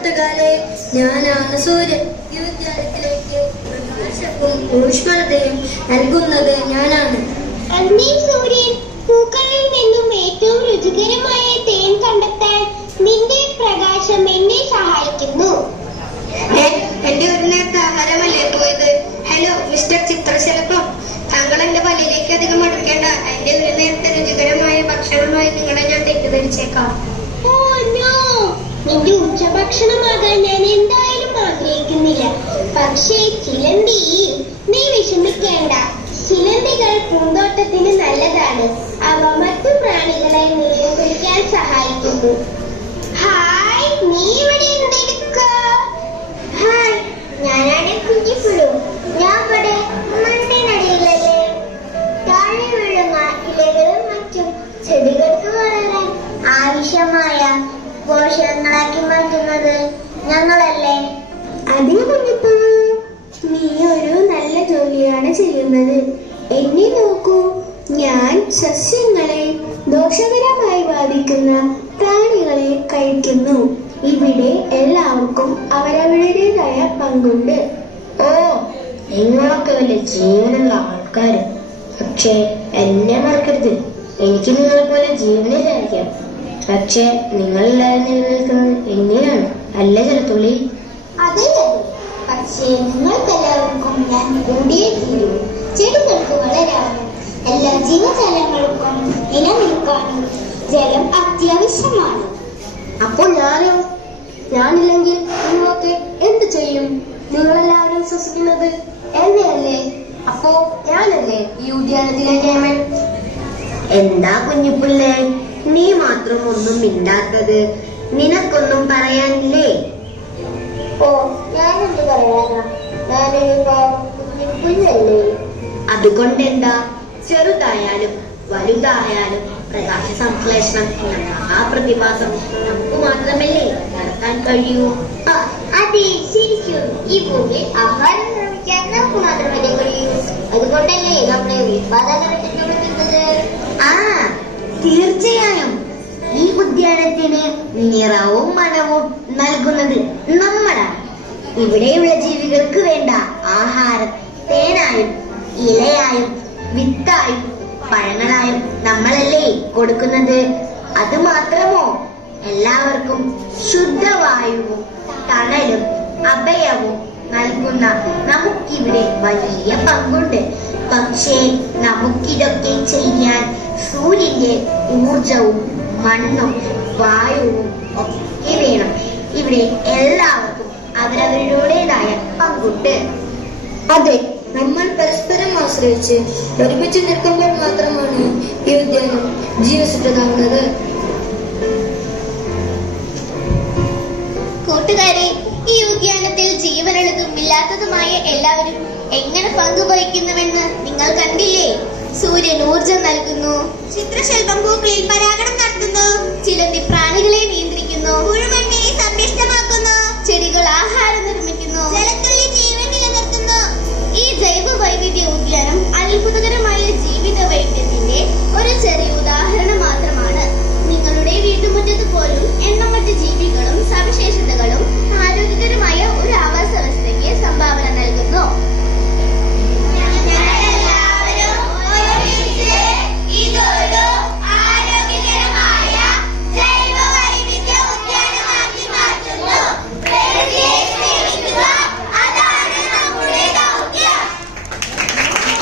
കൂട്ടുകാരെ, ഞാനാണ് സൂര്യൻ. ഈ വിദ്യാലയത്തിലേക്ക് പ്രകാശവും ഊഷ്മളതയും നൽകുന്നത് ഞാനാണ്. സൂര്യൻ, പൂക്കളിൽ നിന്നും ഏറ്റവും രുചികരമായ തേൻ കണ്ടെത്താൻ നിന്റെ പ്രകാശം എന്നെ സഹായിക്കുന്നു. എന്റെ ഒരു നേരത്തെ ആഹാരമല്ലേ പോയത്? ഹലോ മിസ്റ്റർ ചിത്രശലഭം, താങ്കൾ എന്റെ പല്ലിലേക്ക് അധികം അടുക്കേണ്ട. എന്റെ ഒരു നേരത്തെ രുചികരമായ ഭക്ഷണമായി നിങ്ങളെ ഞാൻ തെറ്റിദ്ധരിച്ചേക്കാം. നിന്റെ ഉച്ചഭക്ഷണമാകാൻ ഞാൻ എന്തായാലും ആഗ്രഹിക്കുന്നില്ല. പക്ഷേ ചിലന്തി, നീ വിഷമിക്കേണ്ട. ചിലന്തികൾ പൂന്തോട്ടത്തിന് നല്ലതാണ്. അവ മറ്റു പ്രാണികളെ നിയന്ത്രിക്കാൻ സഹായിക്കുന്നു. ഹായ്, നീ ഇവിടെ എന്തെടുക്കുക? ഹായ്, ഞാനാണ് കുഞ്ഞിപ്പുഴു. ഞാൻ ഇവിടെ മണ്ണിനടിയിലല്ലേ. താഴെ വീഴുന്ന ഇലകളും മറ്റും ചെടികൾക്ക് വളരാൻ ആവശ്യമായ പോഷകങ്ങളാക്കി മാറ്റുന്നത് ഞങ്ങളല്ലേ. അതേ കുഞ്ഞിപ്പുഴു, നീ ഒരു നല്ല ജോലിയാണ് ചെയ്യുന്നത്. എന്നെ നോക്കൂ, ഞാൻ സസ്യങ്ങളെ ദോഷകരമായി ബാധിക്കുന്ന പ്രാണികളെ കഴിക്കുന്നു. ഇവിടെ എല്ലാവർക്കും അവരവരുടേതായ പങ്കുണ്ട്. ഓ, നിങ്ങളൊക്കെ വലിയ ജീവനുള്ള ആൾക്കാര്. പക്ഷേ എന്നെ മറക്കരുത്. എനിക്ക് നിങ്ങളെ പോലെ ജീവനില്ലായിരിക്കാം. പക്ഷെ നിങ്ങളെല്ലാവരും നിലനിൽക്കുന്നത് എങ്ങനെയാണ്, അല്ല ജലത്തുള്ളി? അതെ, പക്ഷേ നിങ്ങൾക്കെല്ലാവർക്കും ഞാൻ കൂടിയേ തീരൂ. ചെടികൾക്ക് വളരാനും എല്ലാ ജീവജാലങ്ങൾക്കും നിലനിൽക്കാനും ജലം അത്യാവശ്യമാണ്. അപ്പോൾ ഞാനില്ലെങ്കിൽ നിങ്ങളൊക്കെ എന്ത് ചെയ്യും? നിങ്ങളെല്ലാവരും ശ്വസിക്കുന്നത് എന്നെയല്ലേ? അപ്പോ ഞാനല്ലേ ഈ ഉദ്യാനത്തിലെ കേമൻ? എന്താ കുഞ്ഞിപ്പിള്ളേ, നീ മാത്രം ഒന്നും മിണ്ടാത്തത്? നിനക്കൊന്നും പറയാനില്ലേ? ഓ, ഞാനെന്ത് പറയാനാ? ഞാനൊരു കുഞ്ഞല്ലേ. അതുകൊണ്ടെന്താ, ചെറുതായാലും വലുതായാലും പ്രകാശ സംശ്ലേഷണം എന്ന മഹാപ്രതിഭാസം നമുക്ക് മാത്രമല്ലേ നടത്താൻ കഴിയൂ? അതെ, ശരിക്കും ഈ ഭൂമിയിൽ ആഹാരം നിർമ്മിക്കാൻ നമുക്ക് മാത്രമല്ലേ കഴിയൂ. അതുകൊണ്ടല്ലേ നമ്മളെ ഉത്പാദനത്തിനുള്ളത്. ആ, തീർച്ചയായും. ഈ ഉദ്യാനത്തിന് നിറവും മണവും നൽകുന്നത് നമ്മളാണ്. ഇവിടെയുള്ള ജീവികൾക്ക് വേണ്ട ആഹാരം തേനായും ഇലയായും വിത്തായും പഴങ്ങളായും നമ്മളല്ലേ കൊടുക്കുന്നത്? അത് മാത്രമോ, എല്ലാവർക്കും ശുദ്ധവായുവും തണലും അഭയവും നൽകുന്ന നമുക്കിവിടെ വലിയ പങ്കുണ്ട്. പക്ഷേ നമുക്കിതൊക്കെ ചെയ്യാൻ സൂര്യന്റെ ഊർജവും മണ്ണും വായുവും ഒക്കെ വേണം. ഇവിടെ എല്ലാവർക്കും അവരവരുടേതായ പങ്കുണ്ട്. അതെ, നമ്മൾ പരസ്പരം ആശ്രയിച്ച് ഒരുമിച്ച് നിൽക്കുമ്പോൾ മാത്രമാണ് ഈ ഉദ്യാനം ജീവസുറ്റതാകുന്നത്. കൂട്ടുകാരെ, ഈ ഉദ്യാനത്തിൽ ജീവനുള്ളതും ഇല്ലാത്തതുമായ എല്ലാവരും എങ്ങനെ പങ്കുവഹിക്കുന്നുവെന്ന് നിങ്ങൾ കണ്ടില്ലേ? സൂര്യൻ ഊർജം നൽകുന്നു, ചിത്രശലഭം പൂക്കളിൽ പരാഗണം നടത്തുന്നു, ചിലന്തി പ്രാണികളെ നിയന്ത്രിക്കുന്നു,